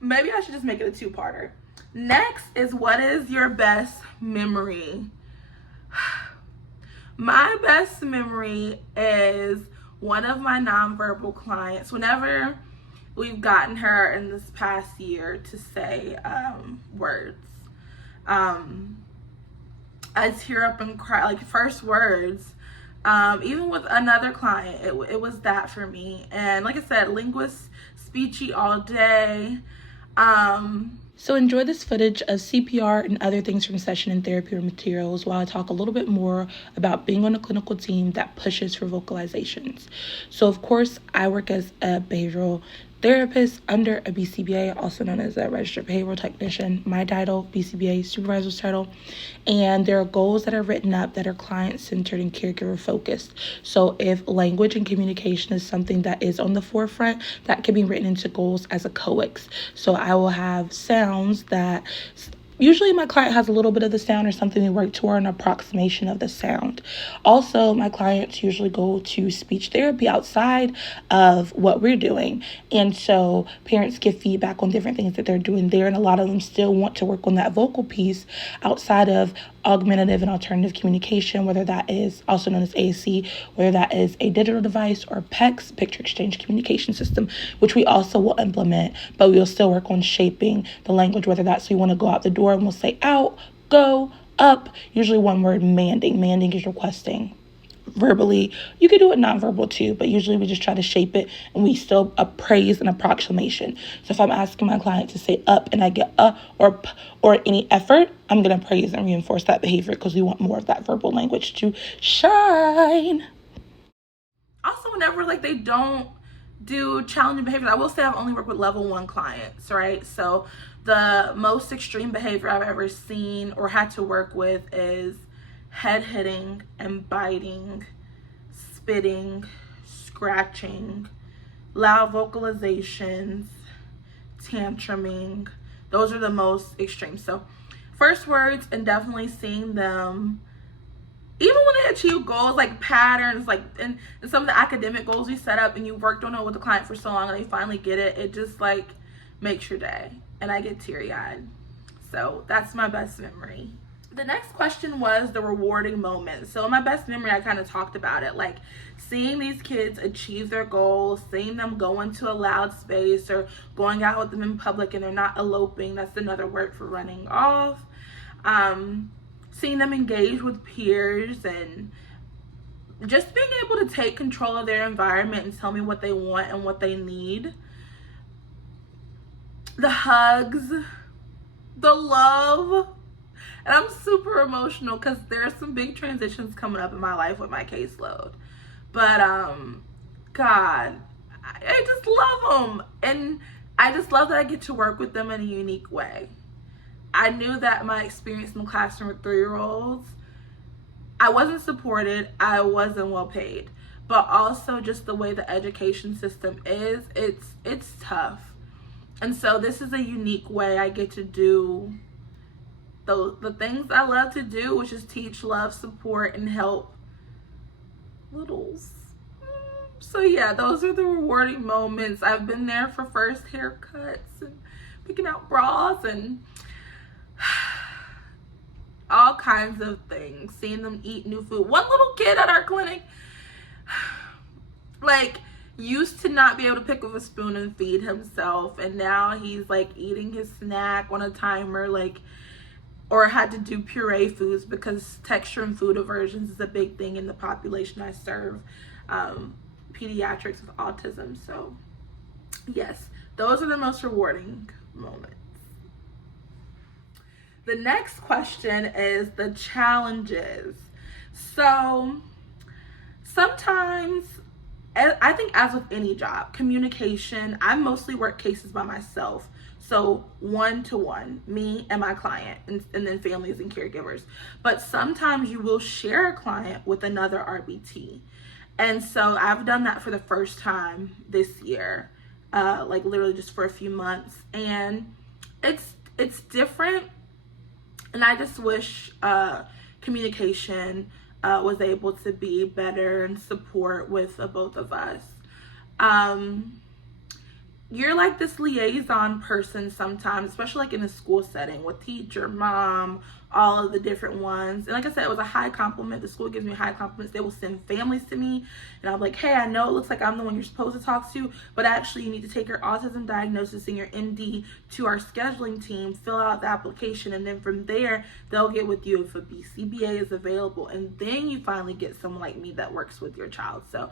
Maybe I should just make it a two-parter. Next is, what is your best memory? My best memory is one of my nonverbal clients. Whenever we've gotten her in this past year to say words, I tear up and cry, like first words. Even with another client, it was that for me. And like I said, linguist, speechy all day. So enjoy this footage of CPR and other things from session and therapy materials while I talk a little bit more about being on a clinical team that pushes for vocalizations. So of course, I work as a behavioral therapist under a BCBA, also known as a registered behavioral technician. My title, BCBA supervisor's title. And there are goals that are written up that are client-centered and caregiver-focused. So if language and communication is something that is on the forefront, that can be written into goals as a COEX. So I will have sounds that usually my client has a little bit of the sound or something they work toward an approximation of the sound. Also, my clients usually go to speech therapy outside of what we're doing. And so parents give feedback on different things that they're doing there. And a lot of them still want to work on that vocal piece outside of augmentative and alternative communication, whether that is also known as ASC, whether that is a digital device or PECS, picture exchange communication system, which we also will implement, but we will still work on shaping the language, whether that's we want to go out the door and we'll say out, go, up, usually one word, manding. Manding is requesting. Verbally, you could do it nonverbal too, but usually we just try to shape it and we still appraise an approximation. So if I'm asking my client to say up and I get or p or any effort, I'm going to praise and reinforce that behavior because we want more of that verbal language to shine. Also, whenever like they don't do challenging behaviors, I will say I've only worked with level 1 clients, right? So the most extreme behavior I've ever seen or had to work with is head hitting and biting, spitting, scratching, loud vocalizations, tantruming. Those are the most extreme. So first words, and definitely seeing them, even when they achieve goals like patterns, like and some of the academic goals we set up and you worked on it with the client for so long and they finally get it, it just like makes your day. And I get teary-eyed. So that's my best memory. The next question was the rewarding moment. So in my best memory, I kind of talked about it, like seeing these kids achieve their goals, seeing them go into a loud space or going out with them in public and they're not eloping. That's another word for running off. Seeing them engage with peers and just being able to take control of their environment and tell me what they want and what they need. The hugs, the love. And I'm super emotional because there's some big transitions coming up in my life with my caseload. But, God, I just love them. And I just love that I get to work with them in a unique way. I knew that my experience in the classroom with 3-year-olds, I wasn't supported, I wasn't well paid. But also just the way the education system is, it's tough. And so this is a unique way I get to do the things I love to do, which is teach, love, support, and help littles. So yeah, those are the rewarding moments. I've been there for first haircuts and picking out bras and all kinds of things. Seeing them eat new food. One little kid at our clinic, like, used to not be able to pick up a spoon and feed himself, and now he's like eating his snack on a timer, like, or had to do puree foods because texture and food aversions is a big thing in the population I serve, pediatrics with autism. So yes, those are the most rewarding moments. The next question is the challenges. So sometimes, I think as with any job, communication, I mostly work cases by myself. So 1-to-1, me and my client, and then families and caregivers. But sometimes you will share a client with another RBT. And so I've done that for the first time this year, like literally just for a few months. And it's different. And I just wish communication was able to be better and support with both of us. you're like this liaison person sometimes, especially like in a school setting with teacher, mom, all of the different ones. And like I said, it was a high compliment. The school gives me high compliments. They will send families to me, and I'm like, hey, I know it looks like I'm the one you're supposed to talk to, but actually you need to take your autism diagnosis and your MD to our scheduling team, fill out the application, and then from there they'll get with you if a BCBA is available, and then you finally get someone like me that works with your child. So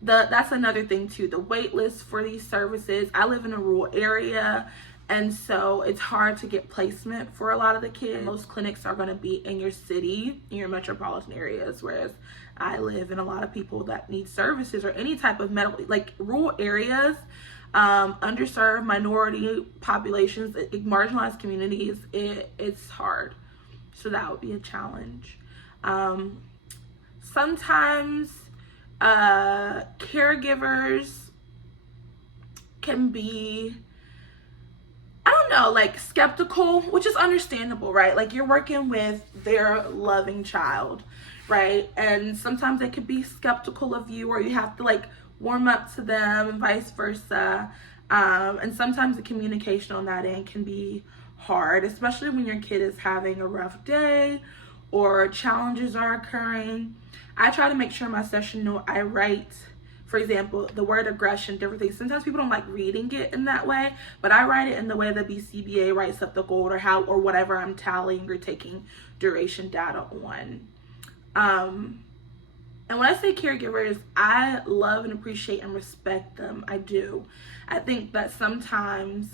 that's another thing too, the wait list for these services. I live in a rural area, and so it's hard to get placement for a lot of the kids. Most clinics are going to be in your city, in your metropolitan areas, whereas I live in a lot of people that need services or any type of medical, like rural areas, underserved minority populations, marginalized communities. It's hard, so that would be a challenge. Sometimes caregivers can be, I don't know, like skeptical, which is understandable, right? Like you're working with their loving child, right? And sometimes they could be skeptical of you, or you have to like warm up to them and vice versa. And sometimes the communication on that end can be hard, especially when your kid is having a rough day or challenges are occurring. I try to make sure my session note I write, for example, the word aggression, different things. Sometimes people don't like reading it in that way, but I write it in the way the BCBA writes up the goal, or how, or whatever I'm tallying or taking duration data on. And when I say caregivers, I love and appreciate and respect them. I do. I think that sometimes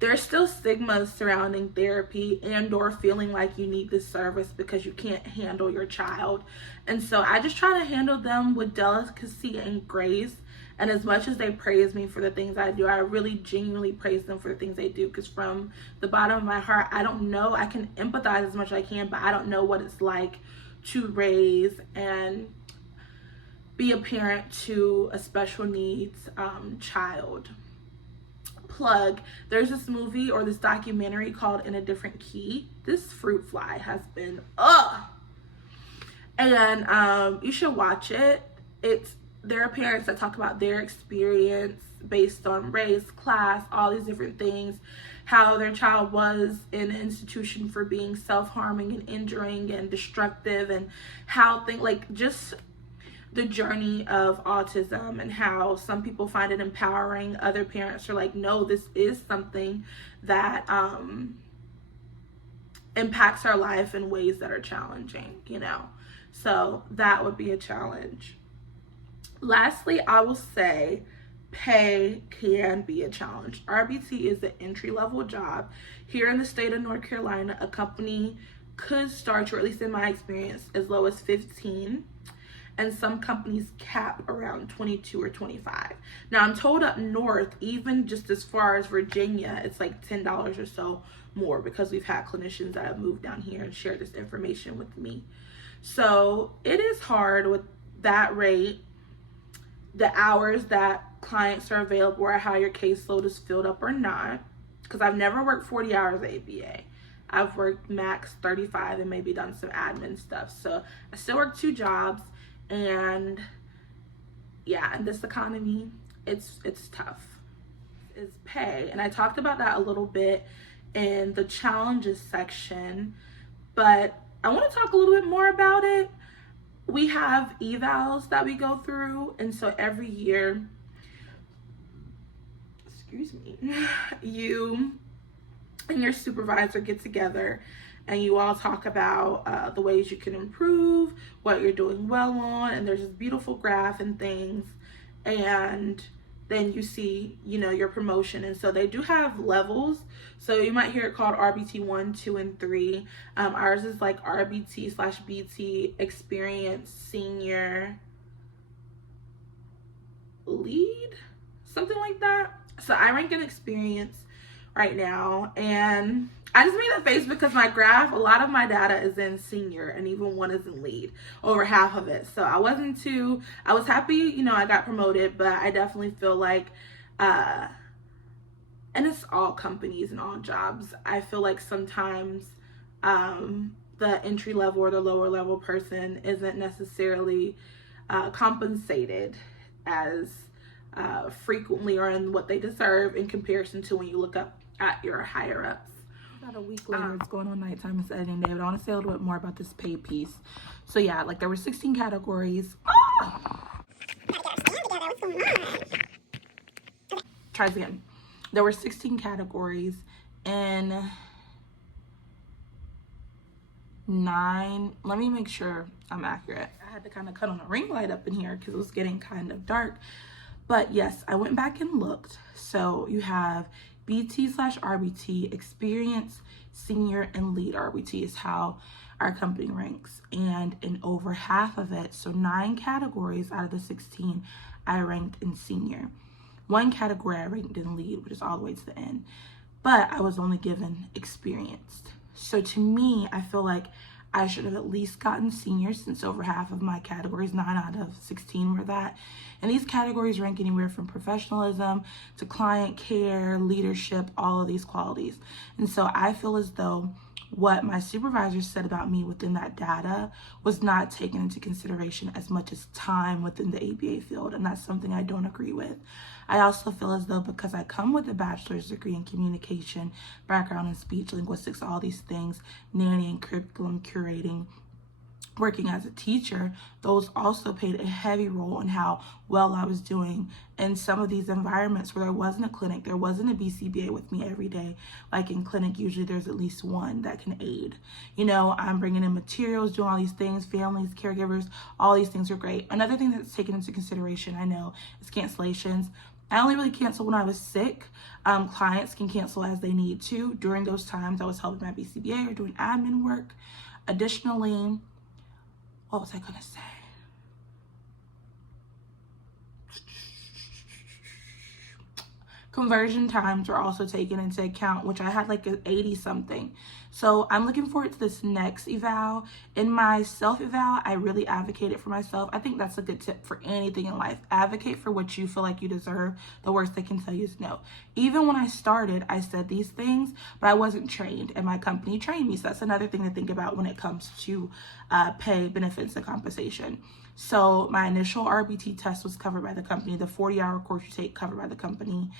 there's still stigmas surrounding therapy and or feeling like you need this service because you can't handle your child. And so I just try to handle them with delicacy and grace. And as much as they praise me for the things I do, I really genuinely praise them for the things they do, because from the bottom of my heart, I don't know, I can empathize as much as I can, but I don't know what it's like to raise and be a parent to a special needs child. Plug, there's this movie or this documentary called In a Different Key. This fruit fly has been and you should watch it. There are parents that talk about their experience based on race, class, all these different things, how their child was in an institution for being self-harming and injuring and destructive, and how things like just the journey of autism, and how some people find it empowering. Other parents are like, no, this is something that impacts our life in ways that are challenging, you know. So that would be a challenge. Lastly, I will say pay can be a challenge. RBT is an entry-level job. Here in the state of North Carolina, a company could start you, or at least in my experience, as low as 15, and some companies cap around 22 or 25. Now I'm told up north, even just as far as Virginia, it's like $10 or so more, because we've had clinicians that have moved down here and shared this information with me. So it is hard with that rate, the hours that clients are available, or how your caseload is filled up or not, because I've never worked 40 hours at ABA. I've worked max 35 and maybe done some admin stuff. So I still work 2 jobs, and yeah, in this economy, it's tough. Is pay, and I talked about that a little bit in the challenges section, but I want to talk a little bit more about it. We have evals that we go through, and so every year, you and your supervisor get together and you all talk about the ways you can improve, what you're doing well on, and there's this beautiful graph and things, and then you see, you know, your promotion. And so they do have levels, so you might hear it called RBT 1, 2, and 3. Ours is like RBT/BT experienced senior lead, something like that. So I rank in experience right now, and I just made that face because my graph, a lot of my data is in senior, and even one is in lead, over half of it. So I was happy, you know, I got promoted, but I definitely feel like, and it's all companies and all jobs, I feel like sometimes the entry level or the lower level person isn't necessarily compensated as frequently or in what they deserve in comparison to when you look up at your higher ups. About a week later, it's going on nighttime, it's editing day, but I want to say a little bit more about this pay piece. So yeah, like there were 16 categories. Tries again. There were 16 categories and 9, let me make sure I'm accurate. I had to kind of cut on a ring light up in here because it was getting kind of dark. But yes, I went back and looked. So you have BT/RBT, experience, senior, and lead RBT is how our company ranks. And in over half of it, so 9 categories out of the 16, I ranked in senior. 1 category I ranked in lead, which is all the way to the end. But I was only given experienced. So to me, I feel like I should have at least gotten senior since over half of my categories, 9 out of 16 were that. And these categories rank anywhere from professionalism to client care, leadership, all of these qualities. And so I feel as though what my supervisor said about me within that data was not taken into consideration as much as time within the ABA field, and that's something I don't agree with. I also feel as though because I come with a bachelor's degree in communication, background in speech, linguistics, all these things, nannying, curriculum curating, working as a teacher, those also played a heavy role in how well I was doing in some of these environments where there wasn't a clinic, there wasn't a BCBA with me every day. Like in clinic, usually there's at least one that can aid. You know, I'm bringing in materials, doing all these things, families, caregivers, all these things are great. Another thing that's taken into consideration, I know, is cancellations. I only really cancel when I was sick. Clients can cancel as they need to. During those times, I was helping my BCBA or doing admin work. Additionally, what was I gonna say? Conversion times were also taken into account, which I had like an 80 something. So I'm looking forward to this next eval. In my self eval, I really advocated for myself. I think that's a good tip for anything in life. Advocate for what you feel like you deserve. The worst they can tell you is no. Even when I started, I said these things, but I wasn't trained, and my company trained me. So that's another thing to think about when it comes to pay, benefits, and compensation. So my initial RBT test was covered by the company. The 40-hour course you take covered by the company.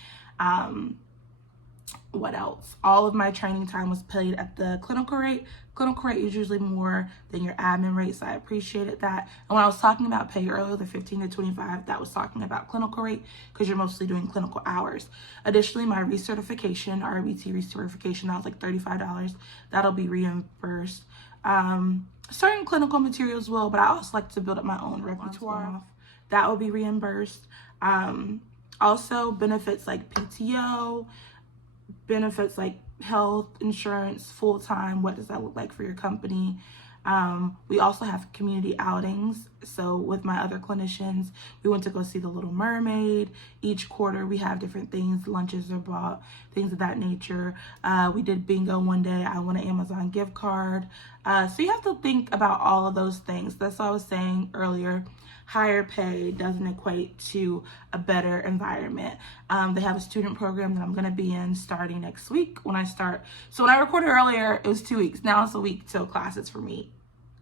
What else? All of my training time was paid at the clinical rate. Clinical rate is usually more than your admin rate, so I appreciated that. And when I was talking about pay earlier, the 15 to 25, that was talking about clinical rate because you're mostly doing clinical hours. Additionally, my recertification, RBT recertification, that was like $35. That'll be reimbursed. Certain clinical materials will, but I also like to build up my own repertoire. That will be reimbursed. Also, benefits like PTO, benefits like health insurance, full-time, what does that look like for your company? We also have community outings. So with my other clinicians, we went to go see The Little Mermaid. Each quarter we have different things, lunches are bought, things of that nature. We did bingo one day. I won an Amazon gift card. So you have to think about all of those things. That's what I was saying earlier. Higher pay doesn't equate to a better environment. They have a student program that I'm going to be in starting next week when I start. So when I recorded earlier, it was 2 weeks. Now it's a week till classes for me.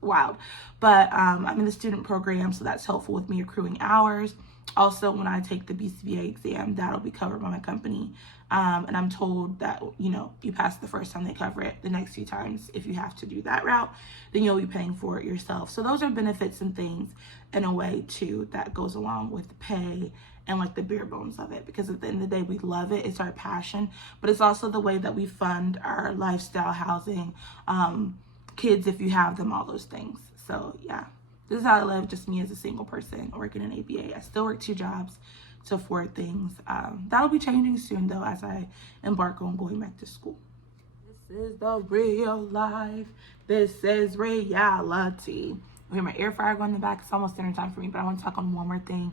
Wild. But I'm in the student program, so that's helpful with me accruing hours. Also, when I take the BCBA exam, that'll be covered by my company. And I'm told that, you know, you pass the first time they cover it. The next few times, if you have to do that route, then you'll be paying for it yourself. So those are benefits and things in a way, too, that goes along with pay and like the bare bones of it. Because at the end of the day, we love it. It's our passion. But it's also the way that we fund our lifestyle, housing, kids, if you have them, all those things. So, yeah. This is how I live, just me as a single person working in ABA. I still work 2 jobs to afford things. That'll be changing soon, though, as I embark on going back to school. This is the real life. This is reality. I hear my air fryer going in the back. It's almost dinner time for me, but I want to talk on one more thing.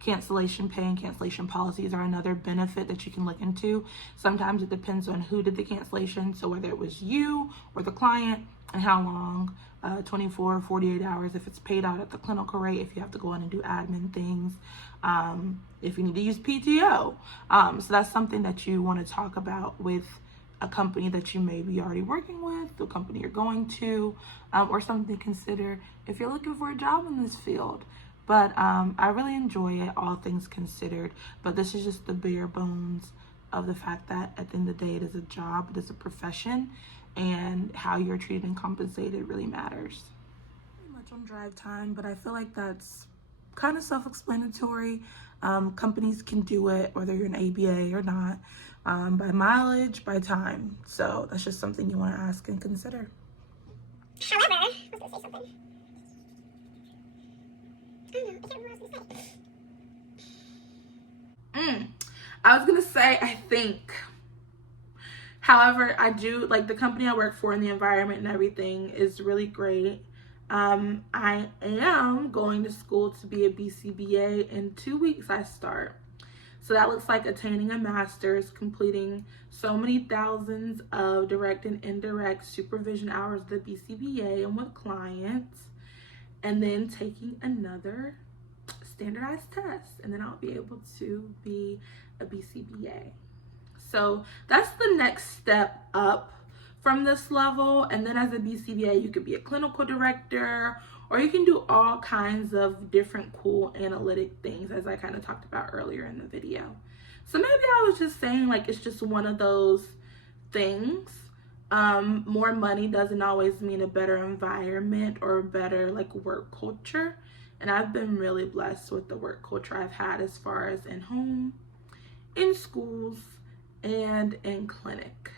Cancellation pay and cancellation policies are another benefit that you can look into. Sometimes it depends on who did the cancellation, so whether it was you or the client, and how long, 24, 48 hours, if it's paid out at the clinical rate, if you have to go in and do admin things, if you need to use PTO. So that's something that you want to talk about with a company that you may be already working with, the company you're going to, or something to consider if you're looking for a job in this field. But I really enjoy it, all things considered. But this is just the bare bones of the fact that at the end of the day, it is a job, it is a profession, and how you're treated and compensated really matters. Pretty much on drive time, but I feel like that's kind of self-explanatory. Companies can do it whether you're an ABA or not, by mileage, by time. So that's just something you want to ask and consider. However, I was going to say something. I don't know. I can't remember what I was going to say. I was gonna say, I think. However, I do like the company I work for and the environment and everything is really great. I am going to school to be a BCBA. In 2 weeks I start. So that looks like attaining a master's, completing so many thousands of direct and indirect supervision hours of the BCBA and with clients, and then taking another standardized test, and then I'll be able to be a BCBA. So that's the next step up from this level. And then as a BCBA, you could be a clinical director, or you can do all kinds of different cool analytic things, as I kind of talked about earlier in the video. So maybe I was just saying, like, it's just one of those things. More money doesn't always mean a better environment or a better like work culture. And I've been really blessed with the work culture I've had as far as in home, in schools, and in clinic.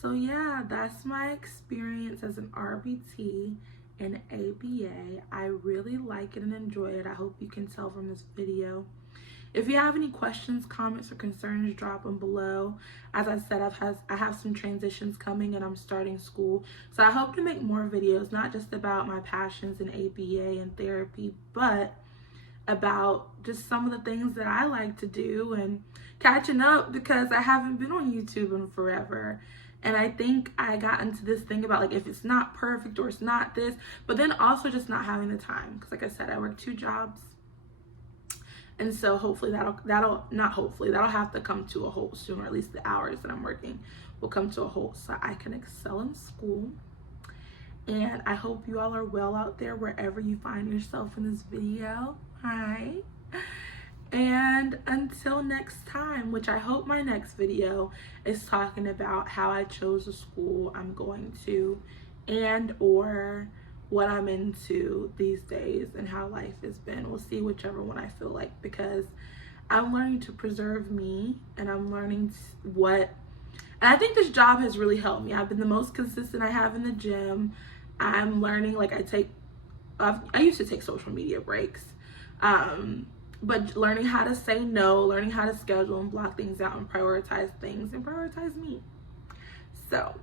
So yeah, that's my experience as an RBT and ABA. I really like it and enjoy it. I hope you can tell from this video. If you have any questions, comments, or concerns, drop them below. As I said, I have some transitions coming and I'm starting school. So I hope to make more videos, not just about my passions in ABA and therapy, but about just some of the things that I like to do and catching up, because I haven't been on YouTube in forever. And I think I got into this thing about like if it's not perfect or it's not this, but then also just not having the time. Because like I said, I work 2 jobs. And so hopefully that'll have to come to a halt soon, or at least the hours that I'm working will come to a halt so I can excel in school. And I hope you all are well out there wherever you find yourself in this video. Hi. And until next time, which I hope my next video is talking about how I chose the school I'm going to, and or what I'm into these days and how life has been. We'll see whichever one I feel like, because I'm learning to preserve me, and I'm learning and I think this job has really helped me. I've been the most consistent I have in the gym. I'm learning, like I used to take social media breaks, but learning how to say no, learning how to schedule and block things out and prioritize things and prioritize me. So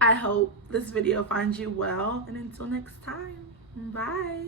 I hope this video finds you well, and until next time, bye.